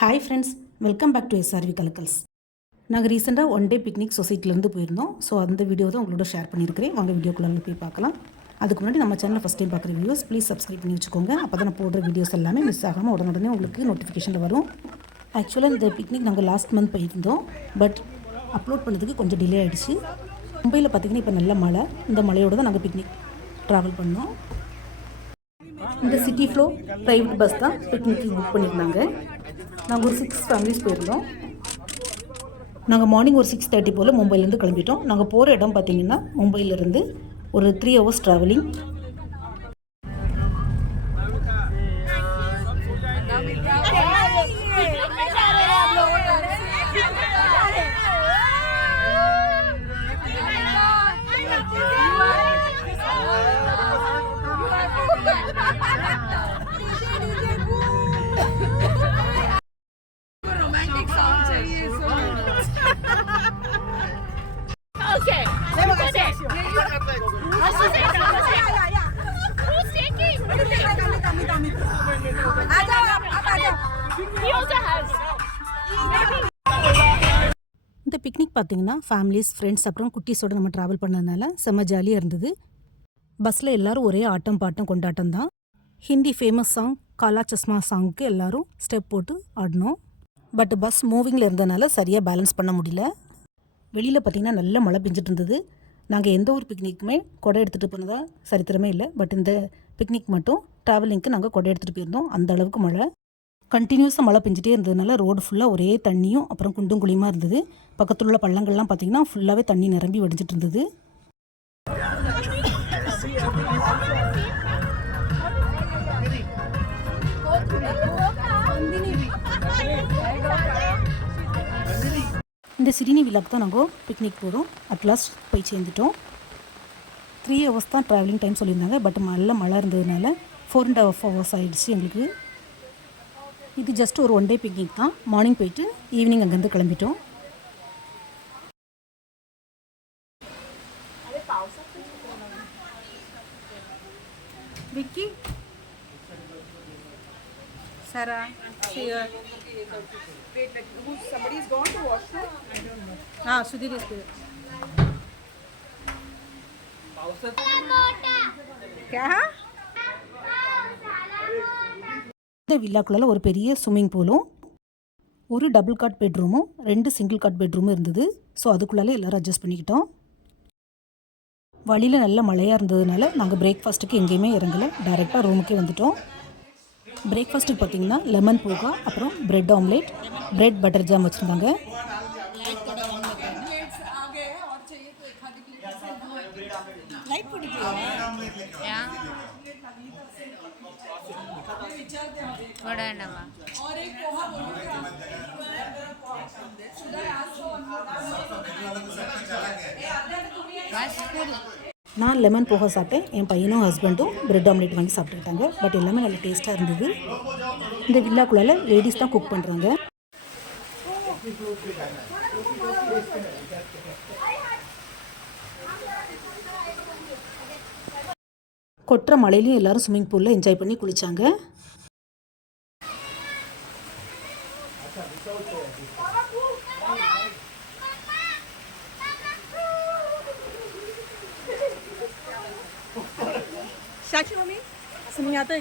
Hi friends welcome back to SRV கலக்கல்ஸ் நாங்கள் ரீசெண்டாக one day picnic சொசைட்டிலேருந்து போயிருந்தோம். ஸோ அந்த வீடியோ தான் உங்களோட ஷேர் பண்ணியிருக்கிறேன். வாங்க வீடியோக்குள்ளே போய் பார்க்கலாம். அதுக்கு முன்னாடி நம்ம சேனலில் ஃபஸ்ட் டைம் பார்க்குற வியூஸ் ப்ளீஸ் சப்ஸ்கிரைப் பண்ணி வச்சுக்கோங்க. அப்போ தான் நான் போடுற வீடியோஸ் எல்லாமே மிஸ் ஆகாமல் உடனே உங்களுக்கு நோட்டிஃபிகேஷன் வரும். ஆக்சுவலாக இந்த பிக்னிக் நாங்கள் லாஸ்ட் மந்த் போயிருந்தோம். பட் அப்லோட் பண்ணதுக்கு கொஞ்சம் டிலே ஆகிடுச்சு மும்பையில் பார்த்தீங்கன்னா இப்போ நல்ல மழை. இந்த மழையோடு தான் நாங்கள் பிக்னிக் ட்ராவல் பண்ணோம். இந்த சிட்டி ஃப்ளோ ப்ரைவேட் பஸ் தான் பிக்னிக்கு புக் பண்ணியிருந்தாங்க. நாங்கள் ஒரு சிக்ஸ் ஃபேமிலிஸ் போயிருந்தோம். நாங்கள் மார்னிங் ஒரு சிக்ஸ் தேர்ட்டி போல் மும்பைலேருந்து கிளம்பிட்டோம். நாங்கள் போகிற இடம் பார்த்தீங்கன்னா மும்பையிலேருந்து ஒரு த்ரீ ஹவர்ஸ் ட்ராவலிங் இந்த பிக்னிக் பார்த்தீங்கன்னா ஃபேமிலிஸ் ஃப்ரெண்ட்ஸ் அப்புறம் குட்டீஸோட நம்ம ட்ராவல் பண்ணதுனால செம்ம ஜாலியாக இருந்தது. பஸ்ஸில் எல்லாரும் ஒரே ஆட்டம் பாட்டம் கொண்டாட்டம் தான். ஹிந்தி ஃபேமஸ் சாங் காலா சஸ்மா சாங்க்கு எல்லாரும் ஸ்டெப் போட்டு ஆடினோம் பட் பஸ் மூவிங்கில் இருந்தனால சரியாக பேலன்ஸ் பண்ண முடியல. வெளியில் பார்த்தீங்கன்னா நல்ல மழை பெஞ்சிட்டு இருந்தது. நாங்கள் எந்த ஒரு பிக்னிக்குமே கொடை எடுத்துகிட்டு போனதா சரித்திரமே இல்லை. பட் இந்த பிக்னிக் மட்டும் ட்ராவலிங்க்கு நாங்கள் கொடை எடுத்துகிட்டு போயிருந்தோம். அந்த அளவுக்கு மழை. கண்டினியூஸாக மழை பெஞ்சிட்டே இருந்ததுனால ரோடு ஃபுல்லாக ஒரே தண்ணியும் அப்புறம் குண்டும் குழியுமா இருந்தது. பக்கத்தில் உள்ள பள்ளங்கள்லாம் பார்த்தீங்கன்னா ஃபுல்லாகவே தண்ணி நிரம்பி வடிஞ்சிட்டு இருந்தது. இந்த சிரினி விழாக்கு தான் நாங்கள் பிக்னிக் போகிறோம் அட்லாஸ்ட் போய் சேர்ந்துட்டோம். த்ரீ ஹவர்ஸ் தான் ட்ராவலிங் டைம் சொல்லியிருந்தாங்க. பட் நல்ல மழை இருந்ததுனால ஃபோர் அண்ட் ஹாஃப் ஹவர்ஸ் ஆகிடுச்சு எங்களுக்கு. இது ஜஸ்ட் ஒரு ஒன் டே பிக்னிக் தான் மார்னிங் போயிட்டு ஈவினிங் அங்கேருந்து கிளம்பிட்டோம் Vicky Sarah, see her. Wait, wait, who, somebody is gone to washroom? I don't know. Ah, Sudhir is there. क्या இந்த வில்லாக்குள்ள ஒரு பெரிய ஸ்விம்மிங் பூலும் ஒரு டபுள் காட் பெட்ரூமும் ரெண்டு சிங்கிள் காட் பெட்ரூமும் இருந்தது. ஸோ அதுக்குள்ளாலே எல்லோரும் அட்ஜஸ்ட் பண்ணிக்கிட்டோம். வழியில் நல்ல மழையாக இருந்ததுனால நாங்கள் பிரேக்ஃபாஸ்ட்டுக்கு எங்கேயுமே இறங்கலை. டேரெக்டாக ரூமுக்கே வந்துட்டோம். பிரேக்ஃபாஸ்ட்டுக்கு பார்த்தீங்கன்னா லெமன் போகா அப்புறம் bread omelette bread butter jam வச்சுருந்தாங்க. நான் லெமன் போக சாப்பிட்டேன். என் பையனும் ஹஸ்பண்டும் பிரெட் ஆம்லேட் வாங்கி சாப்பிட்டுக்கிட்டாங்க. பட் எல்லாமே நல்ல டேஸ்ட்டாக இருந்தது. இந்த வில்லாக்குள்ளால லேடிஸ் தான் குக் பண்ணுறாங்க கொற்ற மழையிலையும் எல்லாரும் ஸ்விம்மிங் பூலில் என்ஜாய் பண்ணி குளித்தாங்க आता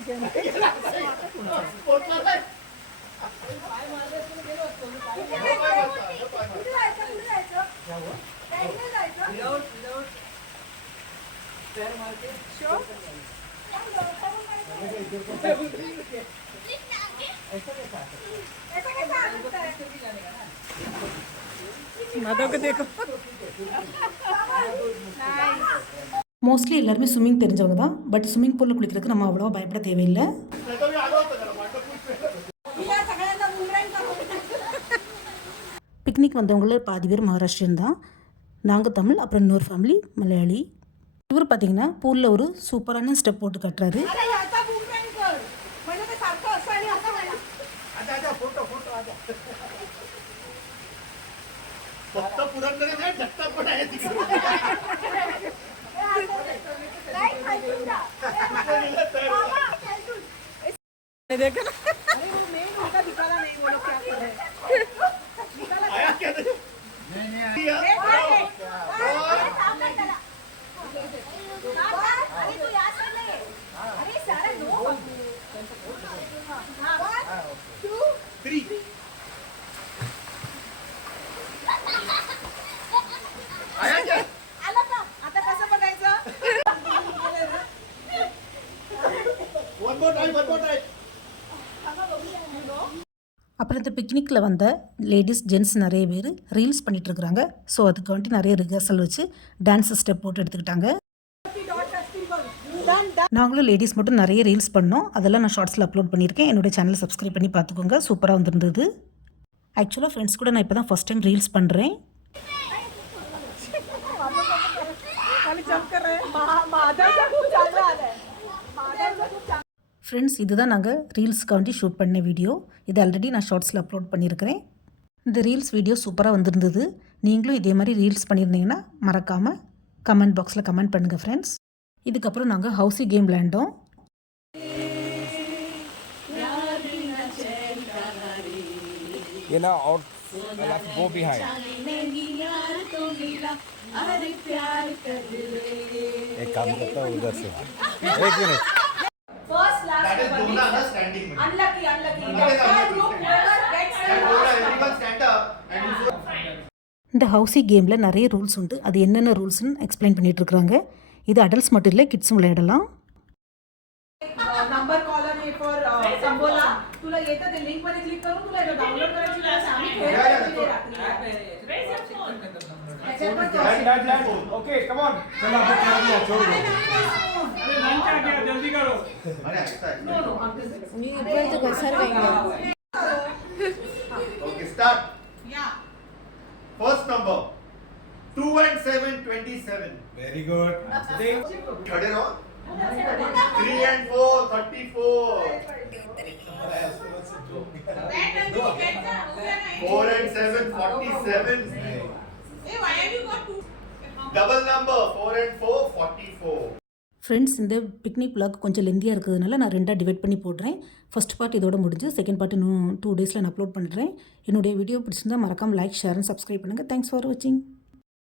माधव को देखो மோஸ்ட்லி எல்லாருமே ஸ்விம்மிங் தெரிஞ்சவங்க தான் பட் ஸ்விம்மிங் பூலில் குளிக்கிறதுக்கு நம்ம அவ்வளோவா பயப்பட தேவையில்லை பிக்னிக் வந்தவங்கள பாதி பேர் மகாராஷ்டிரியன் தான் நாங்கள் தமிழ் அப்புறம் இன்னொரு ஃபேமிலி மலையாளி இவர் பார்த்தீங்கன்னா பூலில் ஒரு சூப்பரான ஸ்டெப் போட்டு கட்டுறாரு देखा ना। अरे वो मेन उनका निकाला नहीं वो लोग क्या? कर रहे हैं निकाला क्या नहीं नहीं அப்புறம் இந்த பிக்னிக்கில் வந்த லேடிஸ் ஜென்ட்ஸ் நிறைய பேர் ரீல்ஸ் பண்ணிகிட்ருக்குறாங்க ஸோ அதுக்கு வந்துட்டு நிறைய ரிஹர்சல் வச்சு டான்ஸ் ஸ்டெப் போட்டு எடுத்துக்கிட்டாங்க. நாங்களும் லேடிஸ் மட்டும் நிறைய ரீல்ஸ் பண்ணோம். அதெல்லாம் நான் ஷார்ட்ஸில் அப்லோட் பண்ணியிருக்கேன். என்னோடய சேனலை சப்ஸ்கிரைப் பண்ணி பார்த்துக்கோங்க. சூப்பராக வந்திருந்தது. ஆக்சுவலாக ஃப்ரெண்ட்ஸ் கூட நான் இப்போ தான் ஃபஸ்ட் டைம் ரீல்ஸ் பண்ணுறேன் ஃப்ரெண்ட்ஸ் இதுதான் நாங்கள் ரீல்ஸ்க்காண்டி ஷூட் பண்ண வீடியோ இது ஆல்ரெடி நான் ஷார்ட்ஸில் அப்லோட் பண்ணியிருக்கிறேன் இந்த ரீல்ஸ் வீடியோ சூப்பராக வந்திருந்தது நீங்களும் இதே மாதிரி ரீல்ஸ் பண்ணியிருந்தீங்கன்னா மறக்காமல் கமெண்ட் பாக்ஸில் கமெண்ட் பண்ணுங்கள் ஃப்ரெண்ட்ஸ் இதுக்கப்புறம் நாங்கள் ஹவுசி கேம் விளையாண்டோம் You know, out, I'll have to go behind. एक काम करता हूँ उधर से एक minute First last That is number. Dona na standing में. Unlucky, unlucky. Unlucky, The third unlucky. group, whoever gets the And Dona, last everyone number. stand up and you should இந்த ஹவுசி கேமில் நிறைய ரூல்ஸ் உண்டு அது என்னென்ன ரூல்ஸ்னு எக்ஸ்பிளைன் பண்ணிட்டு இருக்காங்க இது அடல்ட்ஸ் மட்டும் இல்லை கிட்ஸும் விளையாடலாம் नंबर कॉलम आहे फॉर संबोला तुला येतं ते लिंक मध्ये क्लिक करून तुला डाउनलोड करायची गरज आहे. आम्ही खेळतो रात्री त्याच्यात पण Land, land, land. Okay, come on. चलो आप कर दिया छोड़ दो अरे ऐसा है. No, no, अगदीच. Okay, start. Yeah. First number. Two and seven, twenty-seven. Very good. खड़े रहो. Three and four, thirty-four. Four and seven, forty-seven. Double number, four and four, forty-four. Friends இந்த பிக்னிக் பிளாக் கொஞ்சம் லெந்தியாக இருக்கிறதுனால நான் ரெண்டாக டிவைட் பண்ணி போடுறேன். ஃபஸ்ட் பார்ட் இதோட முடிஞ்சு செகண்ட் பார்ட் இன்னும் டூ டேஸில் நான் அப்லோட் பண்ணுறேன் என்னுடைய வீடியோ பிடிச்சிருந்தா மறக்காமல் லைக் ஷேர் அண்ட் சப்ஸ்கிரைப் பண்ணுங்கள் தேங்க்ஸ் ஃபார் வாட்சிங்